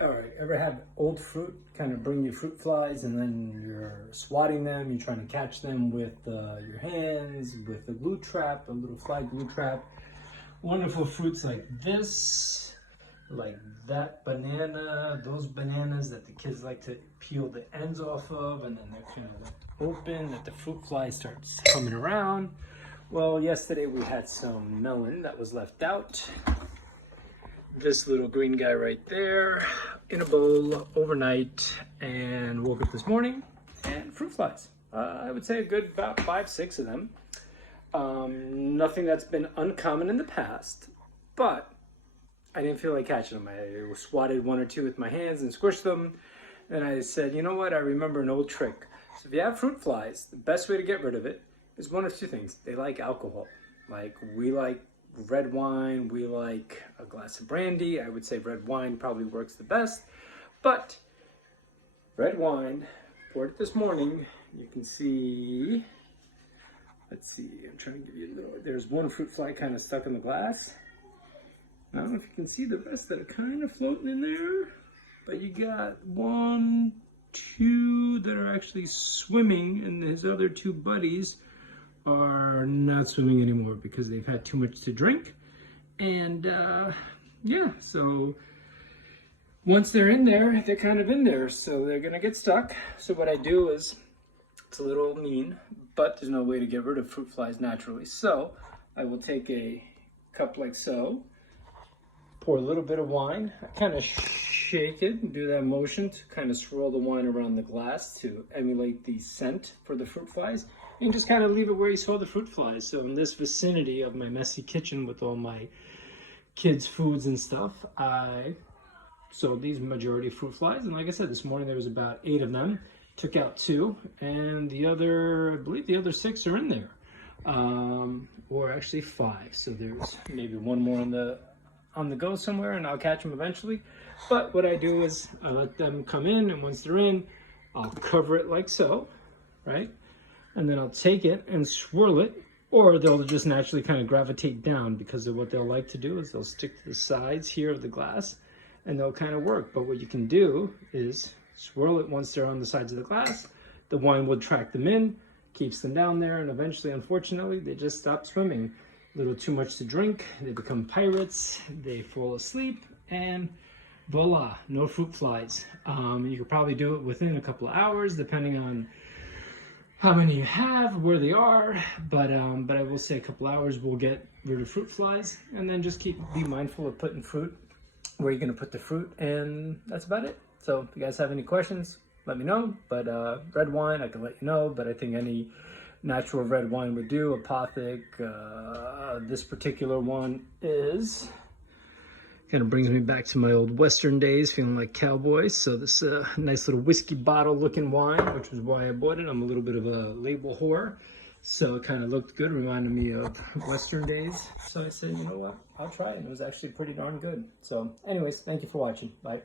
All right, ever have old fruit kind of bring you fruit flies and then you're swatting them, you're trying to catch them with your hands, with a glue trap, a little fly glue trap. Wonderful fruits like this, like that banana, those bananas that the kids like to peel the ends off of and then they're kind of open, that the fruit fly starts coming around. Well, yesterday we had some melon that was left out. This little green guy right there in a bowl overnight, and woke up this morning and fruit flies. I would say a good about 5-6 of them. Nothing that's been uncommon in the past, but I didn't feel like catching them. I swatted one or two with my hands and squished them. And I said, you know what? I remember an old trick. So if you have fruit flies, the best way to get rid of it is one of two things. They like alcohol. Like we like red wine, we like a glass of brandy. I would say red wine probably works the best, but red wine, poured it this morning. You can see, let's see, I'm trying to give you a little, there's one fruit fly kind of stuck in the glass. I don't know if you can see the rest that are kind of floating in there, but you got 1, 2 that are actually swimming, and his other 2 buddies are not swimming anymore because they've had too much to drink. And yeah, so once they're in there, they're kind of in there, so they're gonna get stuck. So what I do is, it's a little mean, but there's no way to get rid of fruit flies naturally. So I will take a cup like so, pour a little bit of wine, I kind of shake it and do that motion to kind of swirl the wine around the glass to emulate the scent for the fruit flies, and just kind of leave it where you saw the fruit flies. So in this vicinity of my messy kitchen with all my kids' foods and stuff, I sowed these majority fruit flies. And like I said, this morning there was about 8 of them. Took out 2, and the other, I believe the other 6 are in there, or actually 5. So there's maybe one more on the go somewhere, and I'll catch them eventually. But what I do is I let them come in, and once they're in, I'll cover it like so, right? And then I'll take it and swirl it, or they'll just naturally kind of gravitate down, because of what they'll like to do is they'll stick to the sides here of the glass and they'll kind of work. But what you can do is swirl it once they're on the sides of the glass. The wine will track them in, keeps them down there, and eventually, unfortunately, they just stop swimming. A little too much to drink, they become pirates, they fall asleep, and voila, no fruit flies. You could probably do it within a couple of hours, depending on how many you have, where they are, but I will say a couple hours will get rid of fruit flies, and then just be mindful of putting fruit where you're gonna put the fruit, and that's about it. So if you guys have any questions, let me know. But red wine, I can let you know, but I think any natural red wine would do. Apothic, this particular one is, kind of brings me back to my old Western days, feeling like cowboys. So this nice little whiskey bottle looking wine, which was why I bought it. I'm a little bit of a label whore, so it kind of looked good, reminded me of Western days. So I said, you know what, I'll try it. It was actually pretty darn good. So anyways, thank you for watching. Bye.